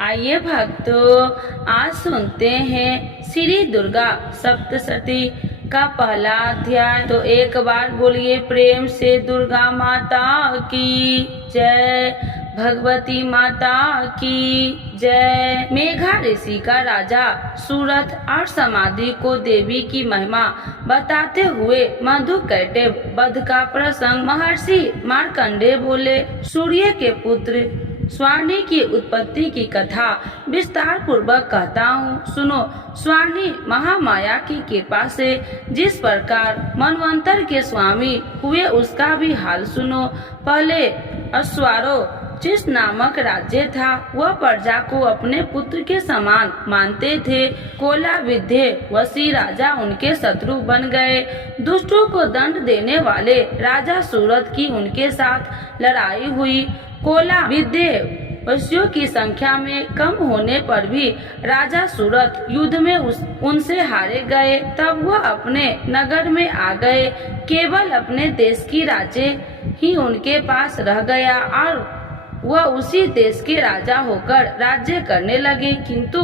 आइए भक्तों, आज सुनते हैं श्री दुर्गा सप्तशती का पहला अध्याय। तो एक बार बोलिए प्रेम से दुर्गा माता की जय, भगवती माता की जय। मेघा ऋषि का राजा सूरत और समाधि को देवी की महिमा बताते हुए मधुकैटभ वध का प्रसंग महर्षि मार्कंडेय बोले। सूर्य के पुत्र स्वाणी की उत्पत्ति की कथा विस्तार पूर्वक कहता हूँ, सुनो। स्वाणी महामाया की कृपा से जिस प्रकार मनवंतर के स्वामी हुए उसका भी हाल सुनो। पहले अश्वारो जिस नामक राज्य था, वह प्रजा को अपने पुत्र के समान मानते थे। कोला विद्ये वशी राजा उनके शत्रु बन गए। दुष्टों को दंड देने वाले राजा सूरत की उनके साथ लड़ाई हुई। कोला विद्ये वशियों की संख्या में कम होने पर भी राजा सूरत युद्ध में उनसे हारे गए। तब वह अपने नगर में आ गए। केवल अपने देश की राज्य ही उनके पास रह गया और वह उसी देश के राजा होकर राज्य करने लगे, किंतु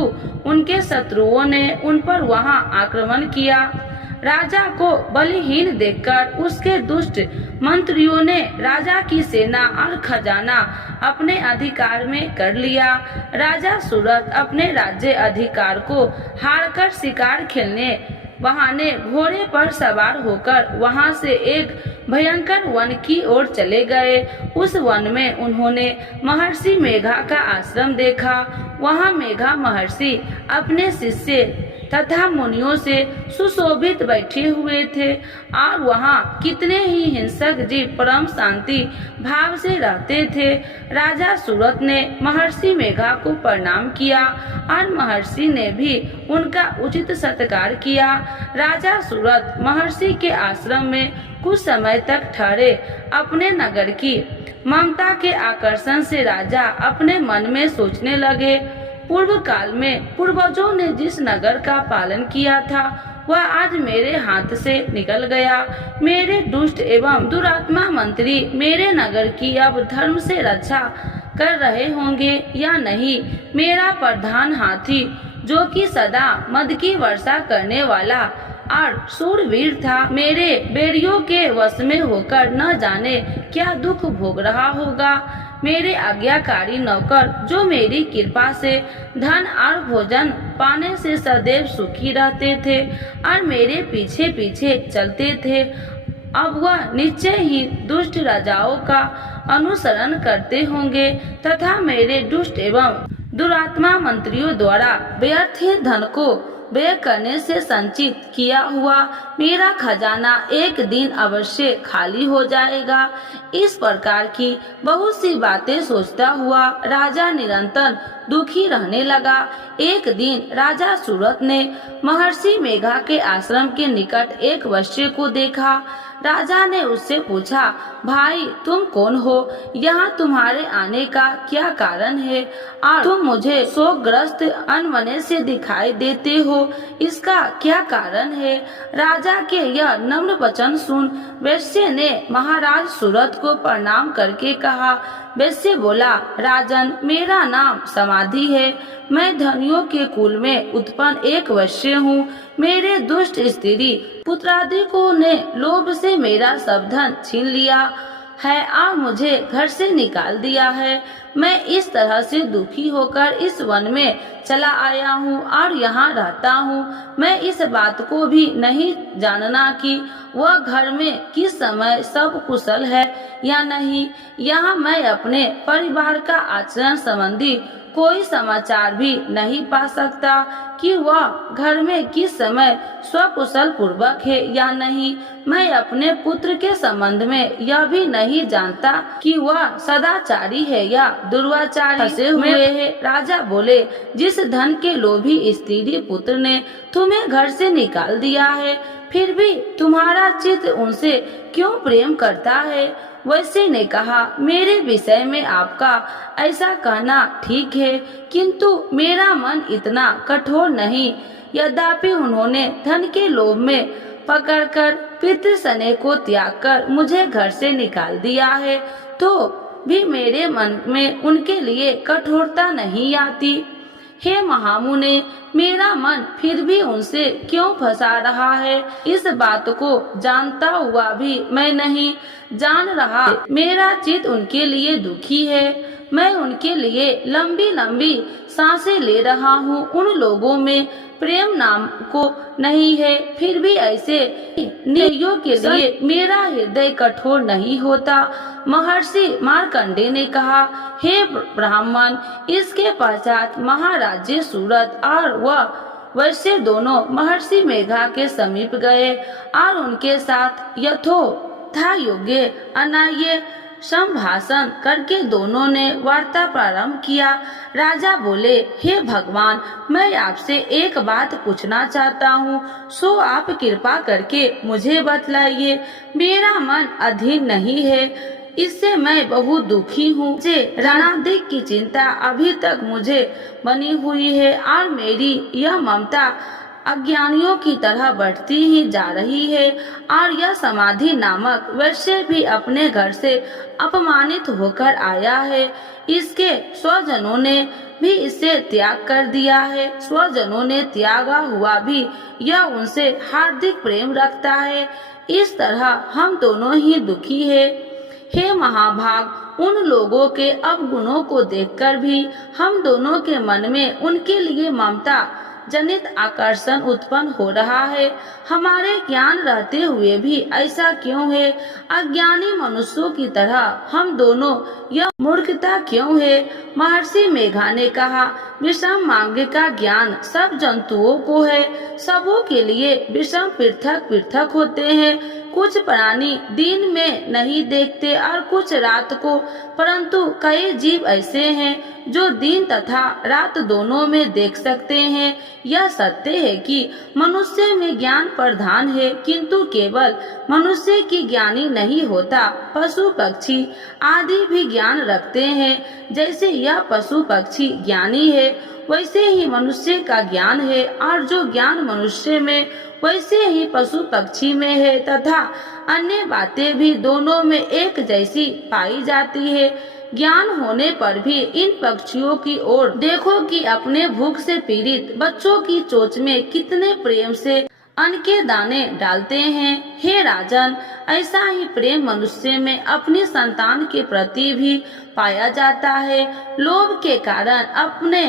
उनके शत्रुओं ने उन पर वहां आक्रमण किया। राजा को बलहीन देखकर उसके दुष्ट मंत्रियों ने राजा की सेना और खजाना अपने अधिकार में कर लिया। राजा सूरत अपने राज्य अधिकार को हारकर शिकार खेलने बहाने घोड़े पर सवार होकर वहां से एक भयंकर वन की ओर चले गए। उस वन में उन्होंने महर्षि मेघा का आश्रम देखा। वहां मेघा महर्षि अपने शिष्य तथा मुनियों से सुशोभित बैठे हुए थे और वहां कितने ही हिंसक जीव परम शांति भाव से रहते थे। राजा सूरत ने महर्षि मेघा को प्रणाम किया और महर्षि ने भी उनका उचित सत्कार किया। राजा सूरत महर्षि के आश्रम में कुछ समय तक ठहरे। अपने नगर की ममता के आकर्षण से राजा अपने मन में सोचने लगे, पूर्व काल में पूर्वजों ने जिस नगर का पालन किया था वह आज मेरे हाथ से निकल गया। मेरे दुष्ट एवं दुरात्मा मंत्री मेरे नगर की अब धर्म से रक्षा कर रहे होंगे या नहीं। मेरा प्रधान हाथी, जो कि सदा मद की वर्षा करने वाला और शूरवीर था, मेरे बेड़ियों के वश में होकर न जाने क्या दुख भोग रहा होगा। मेरे आज्ञाकारी नौकर, जो मेरी कृपा से धन और भोजन पाने से सदैव सुखी रहते थे और मेरे पीछे पीछे चलते थे, अब वह निश्चय ही दुष्ट राजाओं का अनुसरण करते होंगे तथा मेरे दुष्ट एवं दुरात्मा मंत्रियों द्वारा व्यर्थ धन को व्यय करने से संचित किया हुआ मेरा खजाना एक दिन अवश्य खाली हो जाएगा। इस प्रकार की बहुत सी बातें सोचता हुआ राजा निरंतर दुखी रहने लगा। एक दिन राजा सूरत ने महर्षि मेघा के आश्रम के निकट एक वैश्य को देखा। राजा ने उससे पूछा, भाई तुम कौन हो? यहाँ तुम्हारे आने का क्या कारण है और तुम मुझे शोकग्रस्त अनमने से दिखाई देते हो, इसका क्या कारण है? राजा के यह नम्र वचन सुन वैश्य ने महाराज सूरत को प्रणाम करके कहा। वैश्य बोला, राजन, मेरा नाम समाधि है। मैं धनियों के कुल में उत्पन्न एक वैश्य हूँ। मेरे दुष्ट स्त्री पुत्रादिकों ने लोभ से मेरा सब धन छीन लिया है और मुझे घर से निकाल दिया है। मैं इस तरह से दुखी होकर इस वन में चला आया हूँ और यहाँ रहता हूँ। मैं इस बात को भी नहीं जानना कि वह घर में किस समय सब कुशल है या नहीं। यहाँ मैं अपने परिवार का आचरण संबंधी कोई समाचार भी नहीं पा सकता कि वह घर में किस समय स्वकुशल पूर्वक है या नहीं। मैं अपने पुत्र के संबंध में यह भी नहीं जानता कि वह सदाचारी है या दुर्वाचारी फंसे हुए है। राजा बोले, जिस धन के लोभी स्त्री पुत्र ने तुम्हें घर से निकाल दिया है, फिर भी तुम्हारा चित्त उनसे क्यों प्रेम करता है? वैश्य ने कहा, मेरे विषय में आपका ऐसा कहना ठीक है, किंतु मेरा मन इतना कठोर नहीं। यद्यपि उन्होंने धन के लोभ में पकड़कर पितृ स्नेह को त्याग कर मुझे घर से निकाल दिया है, तो भी मेरे मन में उनके लिए कठोरता नहीं आती। हे महामुने, मेरा मन फिर भी उनसे क्यों फंसा रहा है? इस बात को जानता हुआ भी मैं नहीं जान रहा। मेरा चित्त उनके लिए दुखी है। मैं उनके लिए लंबी लंबी सांसें ले रहा हूँ। उन लोगों में प्रेम नाम को नहीं है, फिर भी ऐसे निर्दयियों के लिए मेरा हृदय कठोर नहीं होता। महर्षि मार्कंडेय ने कहा, हे ब्राह्मण, इसके पश्चात महाराजे सूरत और वह वैश्य दोनों महर्षि मेघा के समीप गए और उनके साथ यथोथा योग्य अनार्य संभाषण करके दोनों ने वार्ता प्रारंभ किया। राजा बोले, हे भगवान, मैं आपसे एक बात पूछना चाहता हूँ, सो आप कृपा करके मुझे बतलाइए। मेरा मन अधीर नहीं है, इससे मैं बहुत दुखी हूँ। मुझे रणधिक की चिंता अभी तक मुझे बनी हुई है और मेरी यह ममता अज्ञानियों की तरह बढ़ती ही जा रही है। और यह समाधि नामक वैश्य भी अपने घर से अपमानित होकर आया है। इसके स्वजनों ने भी इसे त्याग कर दिया है। स्वजनों ने त्यागा हुआ भी यह उनसे हार्दिक प्रेम रखता है। इस तरह हम दोनों ही दुखी है। हे महाभाग, उन लोगों के अवगुणों को देखकर भी हम दोनों के मन में उनके लिए ममता जनित आकर्षण उत्पन्न हो रहा है। हमारे ज्ञान रहते हुए भी ऐसा क्यों है? अज्ञानी मनुष्यों की तरह हम दोनों यह मूर्खता क्यों है? महर्षि मेघा ने कहा, विषम मार्ग का ज्ञान सब जंतुओं को है। सबों के लिए विषम पृथक पृथक होते हैं। कुछ प्राणी दिन में नहीं देखते और कुछ रात को, परंतु कई जीव ऐसे हैं जो दिन तथा रात दोनों में देख सकते हैं। यह सत्य है कि मनुष्य में ज्ञान प्रधान है, किंतु केवल मनुष्य की ज्ञानी नहीं होता। पशु पक्षी आदि भी ज्ञान रखते हैं। जैसे यह पशु पक्षी ज्ञानी है, वैसे ही मनुष्य का ज्ञान है, और जो ज्ञान मनुष्य में वैसे ही पशु पक्षी में है, तथा अन्य बातें भी दोनों में एक जैसी पाई जाती है। ज्ञान होने पर भी इन पक्षियों की ओर देखो कि अपने भूख से पीड़ित बच्चों की चोंच में कितने प्रेम से अन्न के दाने डालते हैं। हे राजन, ऐसा ही प्रेम मनुष्य में अपनी संतान के प्रति भी पाया जाता है। लोभ के कारण अपने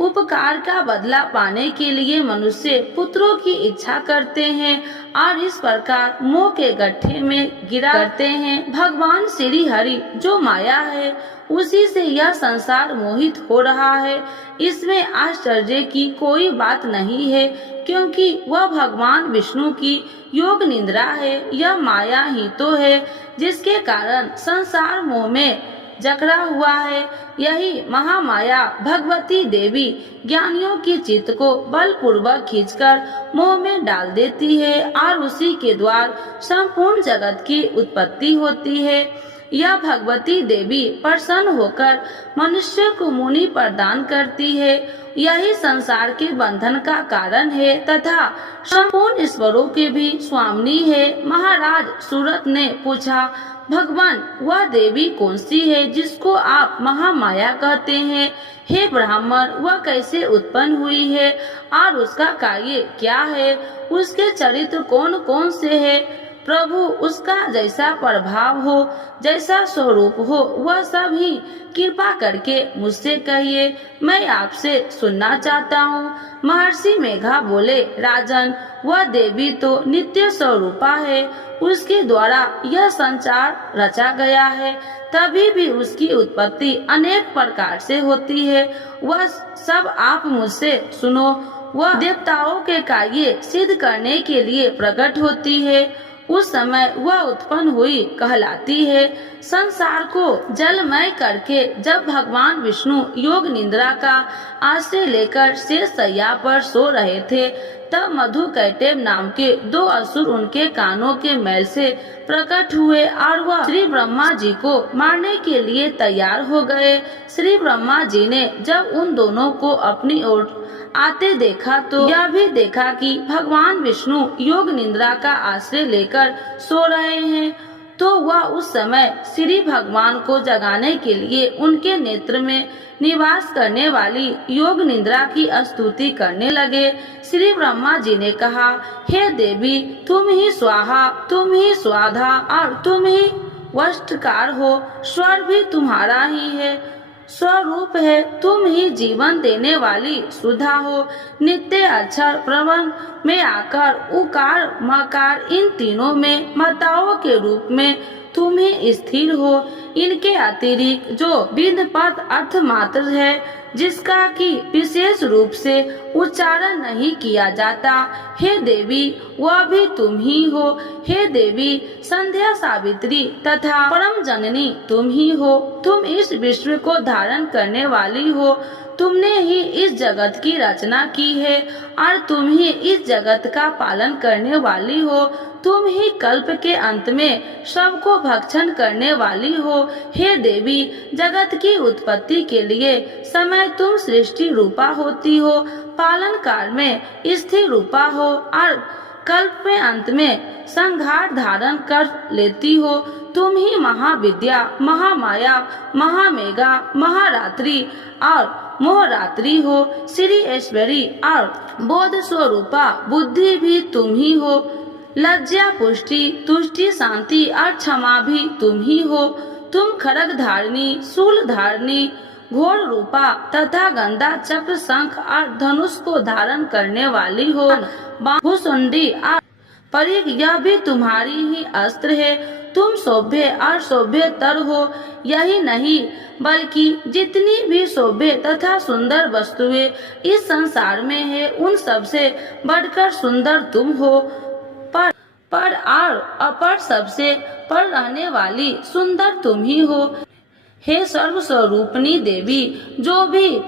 उपकार का बदला पाने के लिए मनुष्य पुत्रों की इच्छा करते हैं और इस प्रकार मोह के गड्ढे में गिरा करते हैं। भगवान श्री हरि जो माया है, उसी से यह संसार मोहित हो रहा है। इसमें आश्चर्य की कोई बात नहीं है, क्योंकि वह भगवान विष्णु की योग निद्रा है। यह माया ही तो है जिसके कारण संसार मोह में जकड़ा हुआ है। यही महामाया भगवती देवी ज्ञानियों की चित्त को बलपूर्वक खींचकर मोह में डाल देती है और उसी के द्वार संपूर्ण जगत की उत्पत्ति होती है। यह भगवती देवी प्रसन्न होकर मनुष्य को मुनि प्रदान करती है। यही संसार के बंधन का कारण है तथा संपूर्ण ईश्वरों के भी स्वामिनी है। महाराज सूरत ने पूछा, भगवान, वह देवी कौन सी है जिसको आप महामाया कहते हैं? हे ब्राह्मण, वह कैसे उत्पन्न हुई है और उसका कार्य क्या है? उसके चरित्र कौन कौन से हैं? प्रभु, उसका जैसा प्रभाव हो, जैसा स्वरूप हो, वह सब ही कृपा करके मुझसे कहिए, मैं आपसे सुनना चाहता हूँ। महर्षि मेघा बोले, राजन, वह देवी तो नित्य स्वरूपा है। उसके द्वारा यह संसार रचा गया है, तभी भी उसकी उत्पत्ति अनेक प्रकार से होती है। वह सब आप मुझसे सुनो। वह देवताओं के कार्य सिद्ध करने के लिए प्रकट होती है। उस समय वह उत्पन्न हुई कहलाती है। संसार को जलमय करके जब भगवान विष्णु योग निद्रा का आश्रय लेकर शेष शैया पर सो रहे थे, तब मधु कैटव नाम के दो असुर उनके कानों के मैल से प्रकट हुए और वह श्री ब्रह्मा जी को मारने के लिए तैयार हो गए। श्री ब्रह्मा जी ने जब उन दोनों को अपनी ओर आते देखा तो यह भी देखा कि भगवान विष्णु योग निद्रा का आश्रय लेकर सो रहे हैं। तो वह उस समय श्री भगवान को जगाने के लिए उनके नेत्र में निवास करने वाली योग निद्रा की स्तुति करने लगे। श्री ब्रह्मा जी ने कहा, हे देवी, तुम ही स्वाहा, तुम ही स्वाधा और तुम ही वष्टकार हो। स्वर भी तुम्हारा ही है, स्वरूप है। तुम ही जीवन देने वाली सुधा हो। नित्य अक्षर प्रवन में आकर उकार मकार इन तीनों में माताओं के रूप में तुम ही स्थिर हो। इनके अतिरिक्त जो बिंद पद अर्थ मात्र है, जिसका कि विशेष रूप से उच्चारण नहीं किया जाता, हे देवी, वह भी तुम ही हो। हे देवी, संध्या सावित्री तथा परम जननी तुम ही हो। तुम इस विश्व को धारण करने वाली हो। तुमने ही इस जगत की रचना की है और तुम ही इस जगत का पालन करने वाली हो। तुम ही कल्प के अंत में सबको भक्षण करने वाली हो। हे देवी, जगत की उत्पत्ति के लिए समय तुम सृष्टि रूपा होती हो, पालन काल में स्थिर रूपा हो और कल्प में अंत में संहार धारण कर लेती हो। तुम ही महाविद्या, महामाया, महामेघा, महारात्रि और मोहरात्रि हो। श्री ऐश्वरी और बोध स्वरूपा बुद्धि भी तुम ही हो। लज्जा, पुष्टि, तुष्टि, शांति और क्षमा भी तुम ही हो। तुम खड्ग धारणी, शूल धारणी, घोर रूपा तथा गंदा, चक्र, शंख और धनुष को धारण करने वाली हो। भुसुंडी और परिघ, यह भी तुम्हारी ही अस्त्र है। तुम शोभ्य और शोभ्यतर हो। यही नहीं बल्कि जितनी भी शोभ्य तथा सुंदर वस्तुएं इस संसार में है, उन सबसे बढ़कर सुंदर तुम हो। पर और अपर सबसे पर रहने वाली सुंदर तुम ही हो। हे सर्व स्वरूपनी देवी, जो भी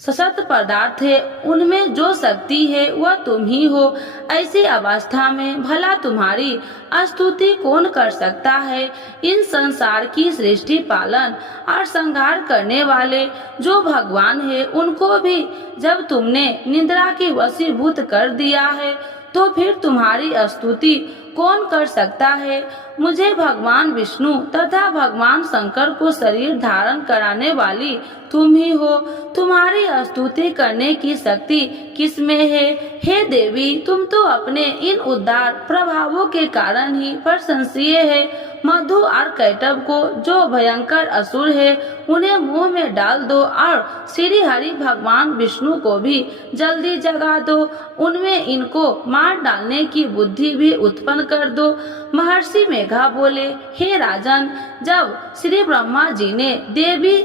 सशक्त पदार्थ है उनमें जो शक्ति है वह तुम ही हो। ऐसी अवस्था में भला तुम्हारी स्तुति कौन कर सकता है। इन संसार की सृष्टि, पालन और संहार करने वाले जो भगवान है, उनको भी जब तुमने निद्रा की वशीभूत कर दिया है, तो फिर तुम्हारी स्तुति कौन कर सकता है। मुझे भगवान विष्णु तथा भगवान शंकर को शरीर धारण कराने वाली तुम ही हो। तुम्हारी स्तुति करने की शक्ति किसमें है। हे देवी, तुम तो अपने इन उदार प्रभावों के कारण ही प्रशंसीय है। मधु और कैटव को जो भयंकर असुर है, उन्हें मुंह में डाल दो और श्री हरि भगवान विष्णु को भी जल्दी जगा दो। उनमें इनको मार डालने की बुद्धि भी उत्पन्न कर दो। महर्षि मेघा बोले, हे राजन, जब श्री ब्रह्मा जी ने देवी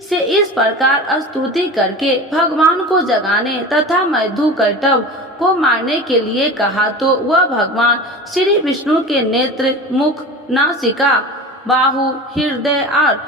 से इस प्रकार स्तुति करके भगवान को जगाने तथा मधु कैटव को मारने के लिए कहा, तो वह भगवान श्री विष्णु के नेत्र, मुख, नासिका, बाहु, हृदय और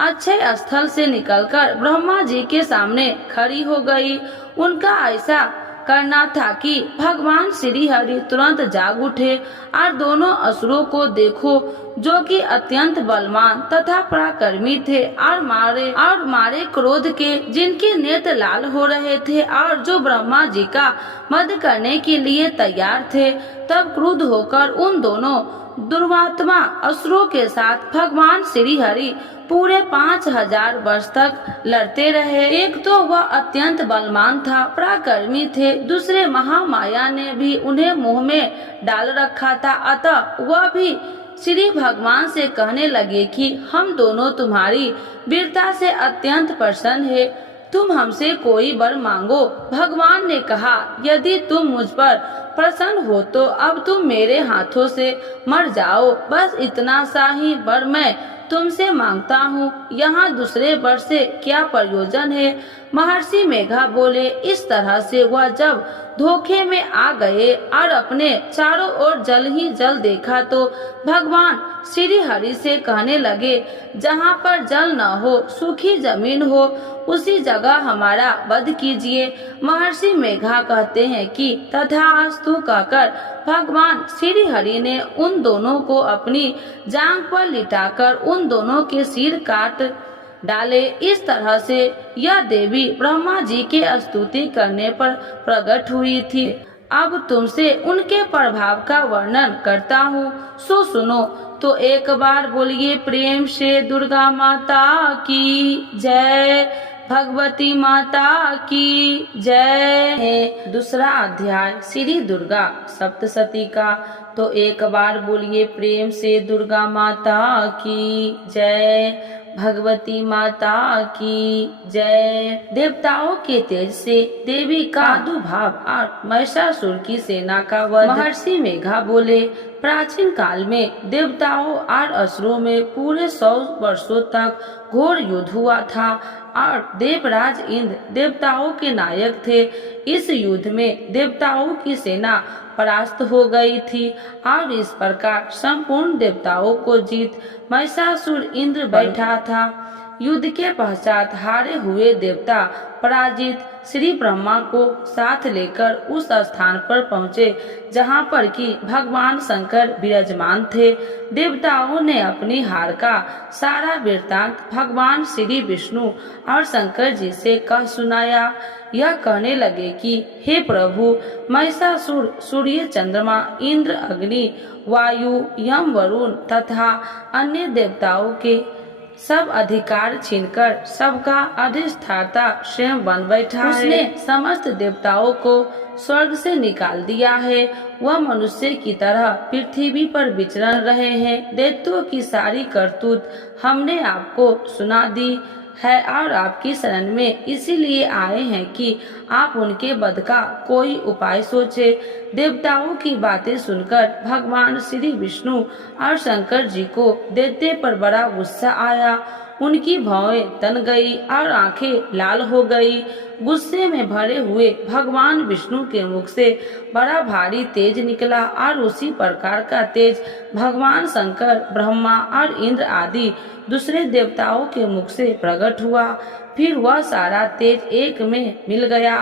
अक्षय स्थल से निकलकर ब्रह्मा जी के सामने खड़ी हो गई। उनका ऐसा करना था कि भगवान श्री हरि तुरंत जाग उठे और दोनों असुरों को देखो, जो कि अत्यंत बलवान तथा पराक्रमी थे और मारे क्रोध के, जिनके नेत्र लाल हो रहे थे और जो ब्रह्मा जी का वध करने के लिए तैयार थे। तब क्रुद्ध होकर उन दोनों दुर्वात्मा असुरों के साथ भगवान श्री हरि पूरे 5000 वर्ष तक लड़ते रहे। एक तो वह अत्यंत बलवान था, पराक्रमी थे, दूसरे महामाया ने भी उन्हें मुंह में डाल रखा था। अतः वह भी श्री भगवान से कहने लगे कि हम दोनों तुम्हारी वीरता से अत्यंत प्रसन्न है, तुम हमसे कोई वर मांगो। भगवान ने कहा, यदि तुम मुझ पर प्रसन्न हो तो अब तुम मेरे हाथों से मर जाओ। बस इतना सा ही वर मैं तुमसे मांगता हूँ, यहाँ दूसरे वर से क्या प्रयोजन है। महर्षि मेघा बोले, इस तरह से वह जब धोखे में आ गए और अपने चारों ओर जल ही जल देखा, तो भगवान श्री हरि से कहने लगे, जहाँ पर जल न हो, सूखी जमीन हो, उसी जगह हमारा वध कीजिए। महर्षि मेघा कहते हैं कि तथास्तु कहकर भगवान श्री हरि ने उन दोनों को अपनी जांघ पर लिटाकर उन दोनों के सिर काट डाले। इस तरह से यह देवी ब्रह्मा जी के स्तुति करने पर प्रकट हुई थी। अब तुमसे उनके प्रभाव का वर्णन करता हूँ, सो सुनो। तो एक बार बोलिए प्रेम से दुर्गा माता की जय, भगवती माता की जय। है दूसरा अध्याय श्री दुर्गा सप्तशती का, तो एक बार बोलिए प्रेम से दुर्गा माता की जय, भगवती माता की जय। देवताओं के तेज से देवी का प्रादुर्भाव और महिषासुर की सेना का वध। महर्षि मेघा बोले, प्राचीन काल में देवताओं और असुरों में पूरे 100 वर्षों तक घोर युद्ध हुआ था और देवराज इंद्र देवताओं के नायक थे। इस युद्ध में देवताओं की सेना परास्त हो गई थी और इस प्रकार संपूर्ण देवताओं को जीत महिषासुर इंद्र बैठा था। युद्ध के पश्चात हारे हुए देवता पराजित श्री ब्रह्मा को साथ लेकर उस स्थान पर पहुँचे जहाँ पर कि भगवान शंकर विराजमान थे। देवताओं ने अपनी हार का सारा वृत्तांत भगवान श्री विष्णु और शंकर जी से कह सुनाया। यह कहने लगे कि हे प्रभु, महिषासुर सूर्य, चंद्रमा, इंद्र, अग्नि, वायु, यम, वरुण तथा अन्य देवताओं के सब अधिकार छीनकर सबका अधिष्ठाता स्वयं बन बैठा है। उसने समस्त देवताओं को स्वर्ग से निकाल दिया है। वह मनुष्य की तरह पृथ्वी पर विचरण रहे हैं। दैत्यों की सारी करतूत हमने आपको सुना दी है और आपकी शरण में इसीलिए आए हैं कि आप उनके वध का कोई उपाय सोचे। देवताओं की बातें सुनकर भगवान श्री विष्णु और शंकर जी को दैत्य पर बड़ा गुस्सा आया। उनकी भौहें तन गई और आंखें लाल हो गई। गुस्से में भरे हुए भगवान विष्णु के मुख से बड़ा भारी तेज निकला और उसी प्रकार का तेज भगवान शंकर, ब्रह्मा और इंद्र आदि दूसरे देवताओं के मुख से प्रकट हुआ। फिर वह सारा तेज एक में मिल गया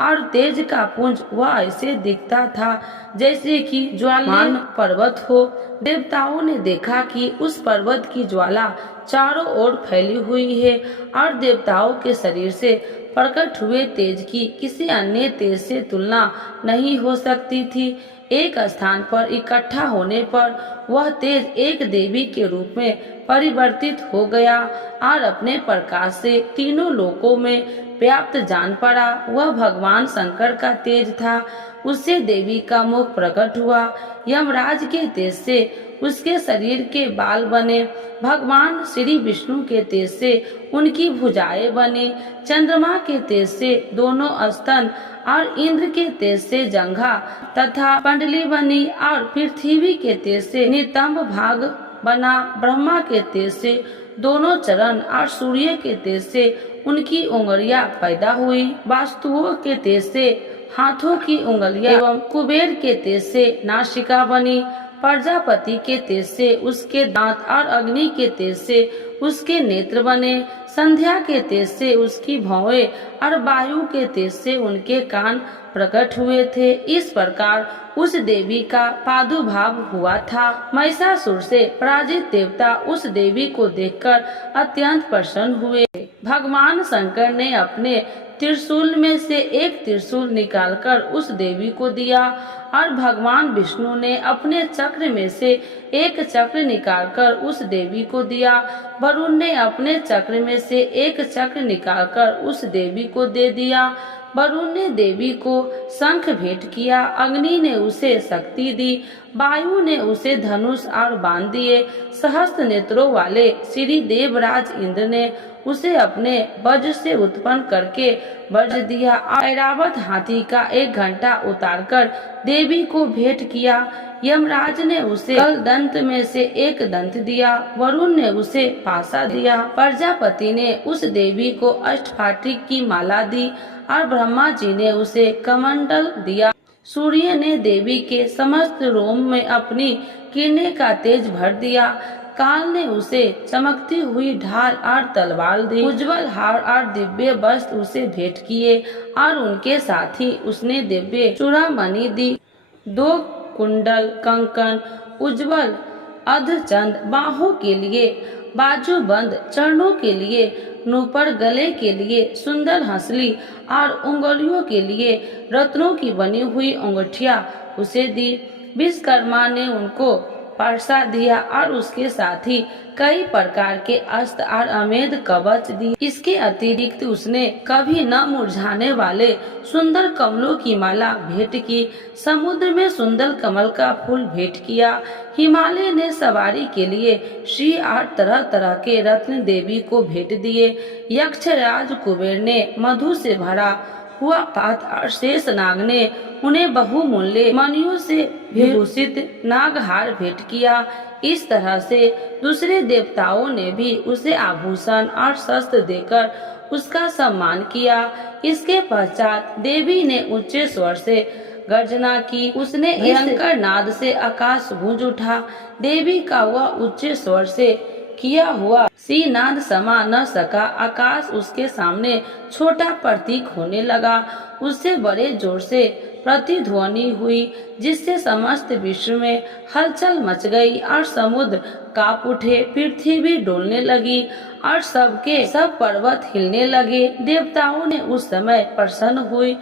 और तेज का पुंज वह ऐसे दिखता था जैसे कि ज्वालामान पर्वत हो। देवताओं ने देखा कि उस पर्वत की ज्वाला चारों ओर फैली हुई है और देवताओं के शरीर से प्रकट हुए तेज की किसी अन्य तेज से तुलना नहीं हो सकती थी। एक स्थान पर इकट्ठा होने पर वह तेज एक देवी के रूप में परिवर्तित हो गया और अपने प्रकाश से तीनों लोकों में व्याप्त जान पड़ा। वह भगवान शंकर का तेज था। उससे देवी का मुख प्रकट हुआ। यमराज के तेज से उसके शरीर के बाल बने। भगवान श्री विष्णु के तेज से उनकी भुजाएं बनी। चंद्रमा के तेज से दोनों स्तन और इंद्र के तेज से जंघा तथा पंडली बनी और पृथ्वी के तेज से नितंब भाग बना। ब्रह्मा के तेज से दोनों चरण और सूर्य के तेज से उनकी उंगलियां पैदा हुई। वास्तुओं के तेज से हाथों की उंगलियां एवं कुबेर के तेज से नासिका बनी। प्रजापति के तेज से उसके दांत और अग्नि के तेज से उसके नेत्र बने। संध्या के तेज से उसकी भौहें और वायु के तेज से उनके कान प्रकट हुए थे। इस प्रकार उस देवी का प्रादुर्भाव हुआ था। महिषासुर से पराजित देवता उस देवी को देखकर अत्यंत प्रसन्न हुए। भगवान शंकर ने अपने त्रिशूल में से एक त्रिशूल निकालकर उस देवी को दिया और भगवान विष्णु ने अपने चक्र में से एक चक्र निकालकर उस देवी को दिया। वरुण ने अपने चक्र में से एक चक्र निकालकर उस देवी को दे दिया। वरुण ने देवी को शंख भेंट किया। अग्नि ने उसे शक्ति दी। वायु ने उसे धनुष और बाण दिए। सहस्त्र नेत्रों वाले श्री देवराज इंद्र ने उसे अपने वज्र से उत्पन्न करके वज्र दिया। ऐरावत हाथी का एक घंटा उतारकर देवी को भेंट किया। यमराज ने उसे कल दंत में से एक दंत दिया। वरुण ने उसे पासा दिया। प्रजापति ने उस देवी को अष्टफाटिक की माला दी और ब्रह्मा जी ने उसे कमंडल दिया। सूर्य ने देवी के समस्त रोम में अपनी किरणें का तेज भर दिया। काल ने उसे चमकती हुई ढाल और तलवार दी। उज्जवल हार और दिव्य वस्त्र उसे भेंट किए और उनके साथ ही उसने दिव्य चूड़ामणि दी। 2 कुंडल, कंकन, उज्जवल अर्धचंद, बाहों के लिए बाजूबंद, चरणों के लिए नूपुर, गले के लिए सुंदर हंसली और उंगलियों के लिए रत्नों की बनी हुई अंगूठियां उसे दी। विश्वकर्मा ने उनको परसा दिया और उसके साथ ही कई प्रकार के अस्त्र और अमेध कवच दिए। इसके अतिरिक्त उसने कभी न मुरझाने वाले सुंदर कमलों की माला भेंट की, समुद्र में सुंदर कमल का फूल भेंट किया। हिमालय ने सवारी के लिए श्री और तरह तरह के रत्न देवी को भेंट दिए। यक्षराज कुबेर ने मधु से भरा हुआ पात्र और शेष नाग ने उन्हें बहुमूल्य मणियों से विभूषित नागहार भेंट किया। इस तरह से दूसरे देवताओं ने भी उसे आभूषण और शस्त्र देकर उसका सम्मान किया। इसके पश्चात देवी ने ऊंचे स्वर से गर्जना की। उसने भयंकर नाद से आकाश गूंज उठा। देवी का वह उच्च स्वर से किया हुआ श्रीनाद समा न सका। आकाश उसके सामने छोटा प्रतीक होने लगा। उससे बड़े जोर से प्रतिध्वनि हुई, जिससे समस्त विश्व में हलचल मच गई और समुद्र कांप उठे, पृथ्वी डोलने लगी और सब पर्वत हिलने लगे। देवताओं ने उस समय प्रसन्न हुई।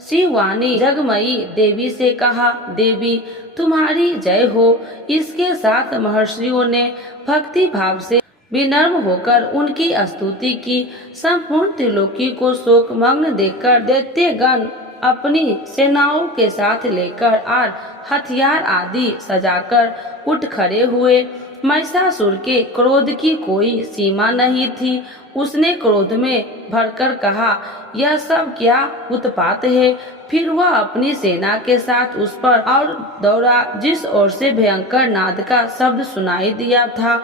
शिवानी जगमयी देवी से कहा, देवी तुम्हारी जय हो। इसके साथ महर्षियों ने भक्ति भाव से विनम्र होकर उनकी स्तुति की। संपूर्ण त्रिलोकी को शोकमग्न देखकर दैत्यगण अपनी सेनाओं के साथ लेकर और हथियार आदि सजाकर उठ खड़े हुए। महिषासुर के क्रोध की कोई सीमा नहीं थी। उसने क्रोध में भरकर कहा, यह सब क्या उत्पात है। फिर वह अपनी सेना के साथ उस पर और दौड़ा, जिस ओर से भयंकर नाद का शब्द सुनाई दिया था,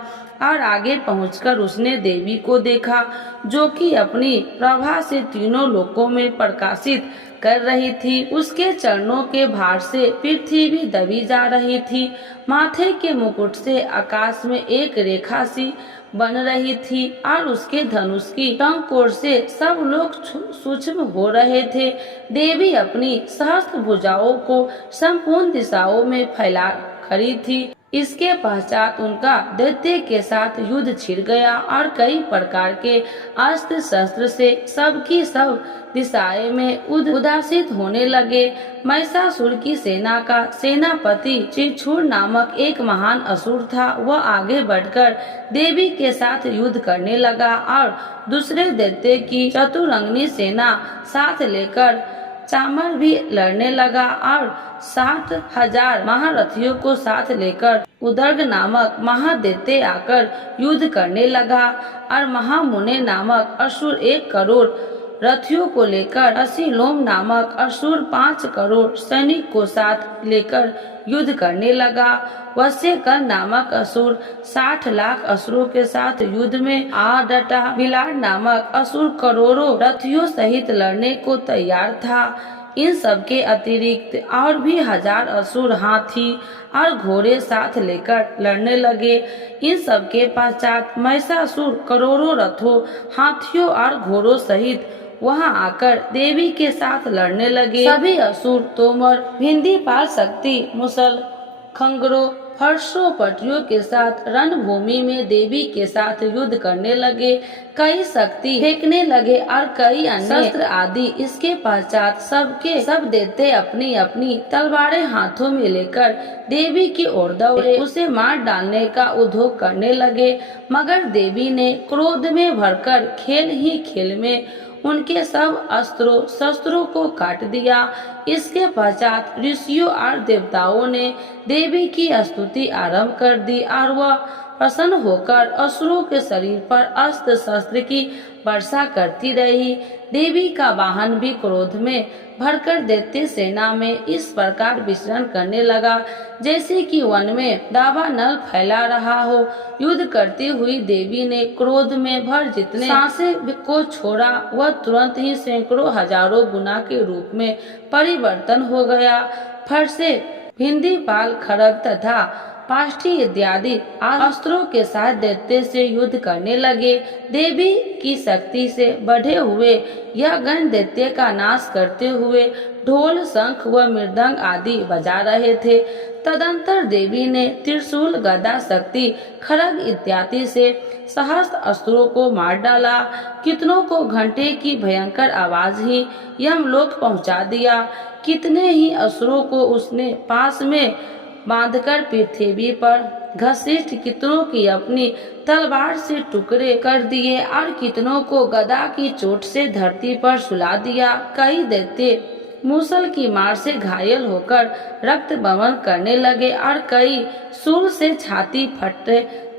और आगे पहुंचकर उसने देवी को देखा, जो कि अपनी प्रभा से तीनों लोकों में प्रकाशित कर रही थी। उसके चरणों के भार से पृथ्वी दबी जा रही थी। माथे के मुकुट से आकाश में एक रेखा सी बन रही थी और उसके धनुष की टंकोर से सब लोग सूक्ष्म हो रहे थे। देवी अपनी सहस्त्र भुजाओं को संपूर्ण दिशाओं में फैला खड़ी थी। इसके पश्चात उनका दैत्य के साथ युद्ध छिड़ गया और कई प्रकार के अस्त्र शस्त्र से सबकी सब दिशाएं में उदासित होने लगे। महिषासुर की सेना का सेनापति चिक्षुर नामक एक महान असुर था। वह आगे बढ़कर देवी के साथ युद्ध करने लगा और दूसरे दैत्य की चतुरंगनी सेना साथ लेकर चामर भी लड़ने लगा और 60,000 महारथियों को साथ लेकर उदर्ग नामक महादैत्य आकर युद्ध करने लगा और महामुने नामक असुर 1 करोड़ रथियों को लेकर असिलोम नामक असुर 5 करोड़ सैनिक को साथ लेकर युद्ध करने लगा। वश्यकर नामक असुर 60 लाख असुरों के साथ युद्ध में आ डटा। बिलाट नामक असुर करोड़ों रथियों सहित लड़ने को तैयार था। इन सब के अतिरिक्त और भी 1000 असुर हाथी और घोड़े साथ लेकर लड़ने लगे। इन सब के पश्चात महिषासुर करोड़ों रथों, हाथियों और घोड़ों सहित वहां आकर देवी के साथ लड़ने लगे। सभी असुर तोमर, भिंडीपाल, शक्ति, मुसल, खंगरों, फर्शों, पटियों के साथ रणभूमि में देवी के साथ युद्ध करने लगे। कई शक्ति फेंकने लगे और कई अन्य शस्त्र आदि। इसके पश्चात सब दैत्य अपनी अपनी तलवारें हाथों में लेकर देवी की ओर दौड़े, उसे मार डालने का उद्योग करने लगे। मगर देवी ने क्रोध में भरकर खेल ही खेल में उनके सब अस्त्रों शस्त्रों को काट दिया। इसके पश्चात ऋषियों और देवताओं ने देवी की स्तुति आरंभ कर दी और वह प्रसन्न होकर असुरों के शरीर पर अस्त्र शस्त्र की वर्षा करती रही। देवी का वाहन भी क्रोध में भरकर दैत्य सेना में इस प्रकार विचरण करने लगा, जैसे कि वन में दावानल फैला रहा हो। युद्ध करती हुई देवी ने क्रोध में भर जितने सांसें को छोड़ा, वह तुरंत ही सैकड़ों हजारों गुना के रूप में परिवर्तन हो गया। फरसे, भिंडीपाल, खड़ग तथा पाष्टी इत्यादि अस्त्रों के साथ दैत्य से युद्ध करने लगे। देवी की शक्ति से बढ़े हुए यह गण दैत्य का नाश करते हुए ढोल, शंख व मृदंग आदि बजा रहे थे। तदंतर देवी ने त्रिशूल, गदा, शक्ति, खड़ग इत्यादि से सहस्त्र अस्त्रों को मार डाला। कितनों को घंटे की भयंकर आवाज ही यमलोक पहुंचा दिया। कितने ही असुरों को उसने पास में बांधकर पृथ्वी पर घसीट कितनों की अपनी तलवार से टुकड़े कर दिए और कितनों को गदा की चोट से धरती पर सुला दिया। कई दैत्य मूसल की मार से घायल होकर रक्त बमन करने लगे और कई शूल से छाती फट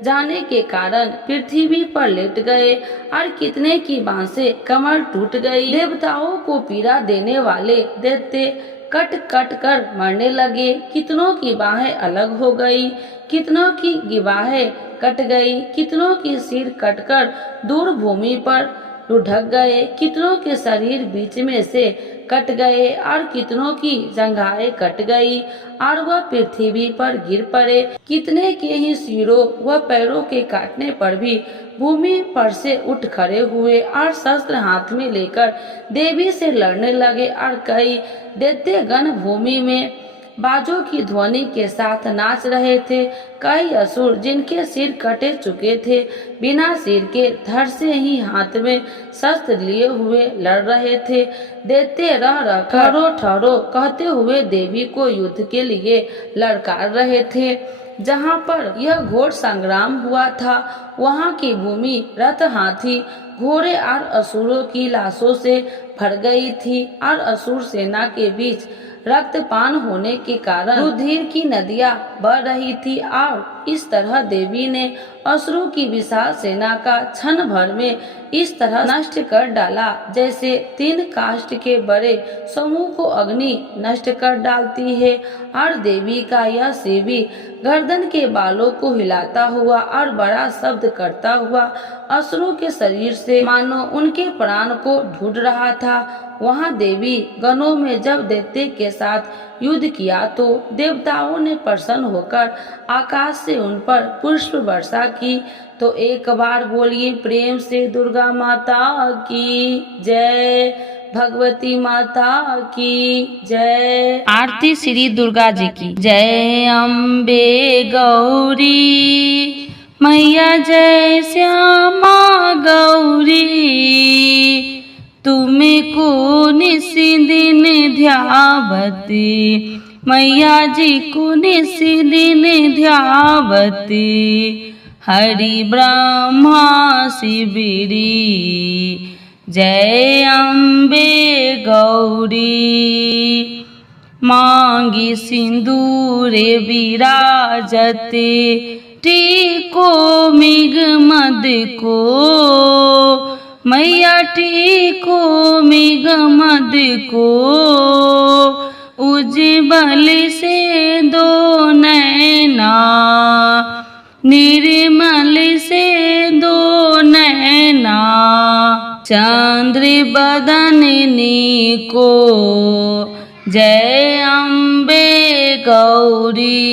जाने के कारण पृथ्वी पर लेट गए और कितने की बांह से कमर टूट गई। देवताओं को पीड़ा देने वाले दैत्य कट कट कर मरने लगे। कितनों की बाहें अलग हो गई, कितनों की बाहें कट गई, कितनों की सिर कटकर दूर भूमि पर लुढ़क गए, कितनों के शरीर बीच में से कट गए और कितनों की जंघाएं कट गई और वह पृथ्वी पर गिर पड़े। कितने के ही सिरों व पैरों के काटने पर भी भूमि पर से उठ खड़े हुए और शस्त्र हाथ में लेकर देवी से लड़ने लगे और कई दैत्यगण भूमि में बाजों की ध्वनि के साथ नाच रहे थे। कई असुर जिनके सिर कटे चुके थे बिना सिर के धड़ से ही हाथ में शस्त्र लिए हुए लड़ रहे थे। दैत्य रह रह ठहरो ठहरो कहते हुए देवी को युद्ध के लिए ललकार रहे थे। जहाँ पर यह घोर संग्राम हुआ था वहाँ की भूमि रथ, हाथी, घोड़े और असुरों की लाशों से भर गई थी और असुर सेना के बीच रक्तपान होने के कारण रुधिर की नदियां बह रही थी और इस तरह देवी ने असुरों की विशाल सेना का क्षण भर में इस तरह नष्ट कर डाला जैसे 3 काष्ठ के बड़े समूह को अग्नि नष्ट कर डालती है। और देवी का यह सेवी गर्दन के बालों को हिलाता हुआ और बड़ा शब्द करता हुआ असुरों के शरीर से मानो उनके प्राण को ढूंढ रहा था। वहाँ देवी गणों में जब दैत्य के साथ युद्ध किया तो देवताओं ने प्रसन्न होकर आकाश से उन पर पुष्प वर्षा की। तो एक बार बोलिए प्रेम से दुर्गा माता की जय, भगवती माता की जय। आरती श्री दुर्गा जी की। जय अम्बे गौरी मैया, जय श्यामा गौरी, तुम्हें को निस दिन ध्यावती, मैया जी को निस दिन ध्यावती, हरि ब्रह्मा शिविरी, जय अम्बे गौरी। मांगी सिंदूर विराजते, टीको मृग मद को, मैया टीको मृग मद को, उज्ज्वल से दो नैना, निर्मल से दो नैना, चंद्र बदननी को, जय अम्बे गौरी।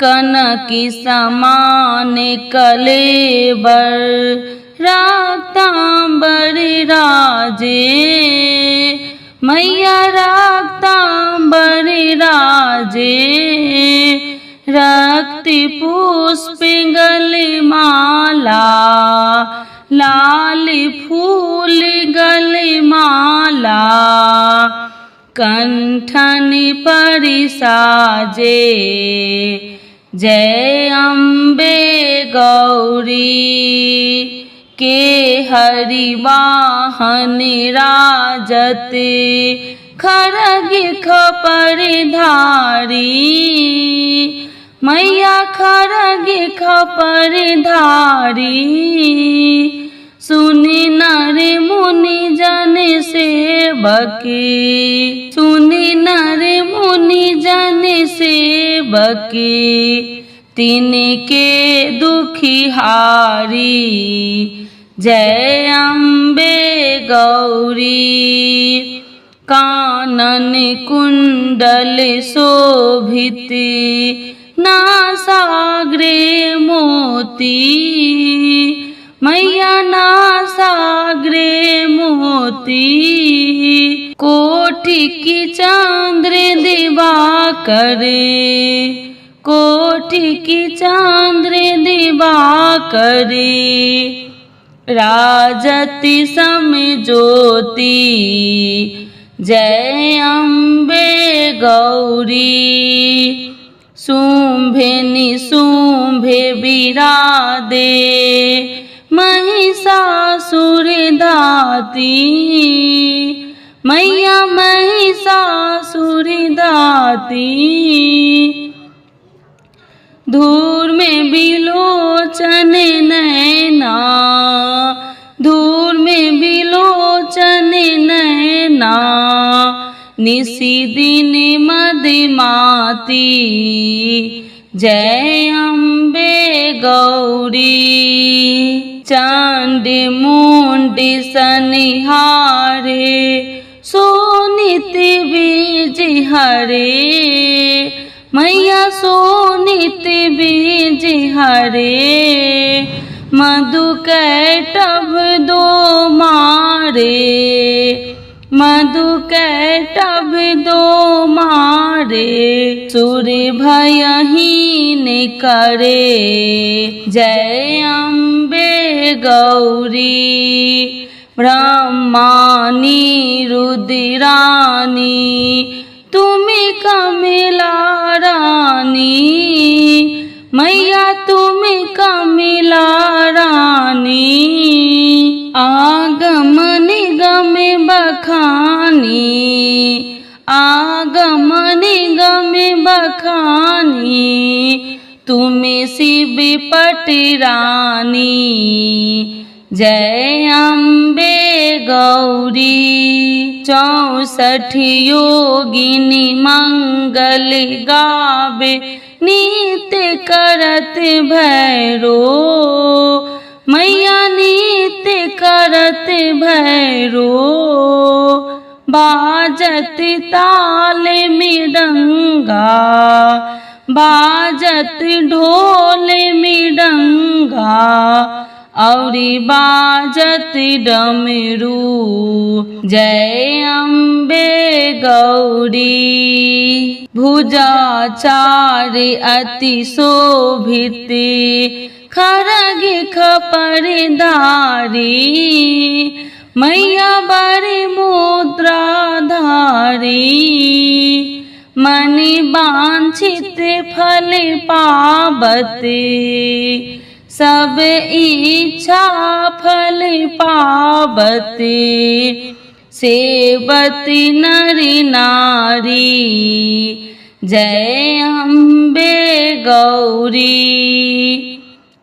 कनक समान कलेबर, रक्तांबर राजे, मैया रक्तांबर राजे, रक्त पुष्प गले माला, लाल फूल गले माला, कंठन पर साजे, जय अम्बे गौरी। के हरि वाहन राजते, खरग खपर धारी, मैया खरग खपर धारी, सुनि नर मुनि जन सेवकी, सुनि नर मुनि जन सेवकी, तिनके दुखी हारी, जय अम्बे गौरी। कानन कुंडल शोभित, नासाग्रे मोती, मैया नासाग्रे मोती, कोटि की चंद्र दिवाकरे, कोटि की चंद्र दिवाकरे, राजति सम ज्योति, जय अम्बे गौरी। शुंभे निशुंभे विरादे महिषासुर धाती, मैया महिषासुर धाती। धूर में बिलोचन नैना, धूर में बिलोचन नैना, निसी दिन मदमाती। जय अम्बे गौरी। चंडी मुंडी सनिहारे, सोनित बीज हरे, मैया सोनित बीज हरे। मधु कैटभ दो मारे, मधु कैटभ दो मारे। सूर्य भयहीन करे, जय अम्बे गौरी। ब्रह्मानी रुद्रानी, तुम्हें कमला रानी, मैया तुम्हें कमला रानी। आगम निगम बखानी, आगम निगम बखानी, तुम्हें शिव पटरानी। जय अम्बे गौरी। 64 योगिनी मंगल गावे, नित्य करत भैरो, मैया नित्य करत भैरो। बाजत ताल मृदंगा, बाजत ढोल मृदंगा, औरी बाजत डमरू। जय अम्बे गौरी। भुजाचार अति शोभित, खरग खपरधारी, मैया बड़े मुद्राधारी। मन वांछित फल पावत, सब इच्छा फल पावत। सेवत नर नारी, जय अम्बे गौरी।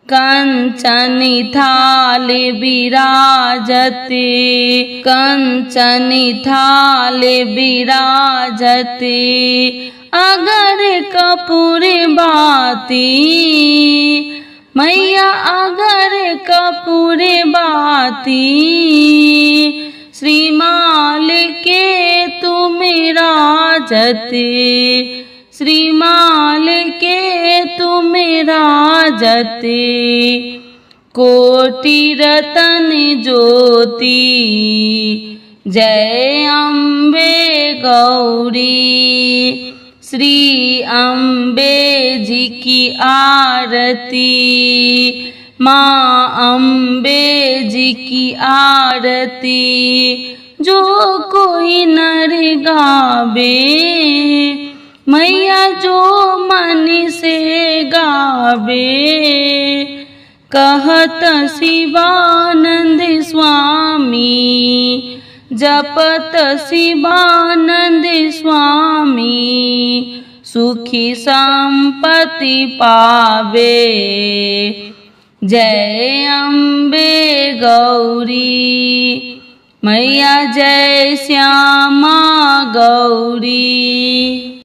कंचन थाल विराजत, कंचन थाल विराजत। अगर कपूर बाती, मैया अगर कपूर बाती। श्रीमाल के तुम राजत, श्रीमाल के तुम राजत। कोटि रतन ज्योति, जय अम्बे गौरी। श्री अम्बे जी की आरती, माँ अम्बे जी की आरती। जो कोई नर गावे, मैया जो मन से गावे। कहत शिवानंद स्वामी, जपत शिवानंद स्वामी। सुखी संपत्ति पावे, जय अम्बे गौरी। मैया जय श्यामा गौरी।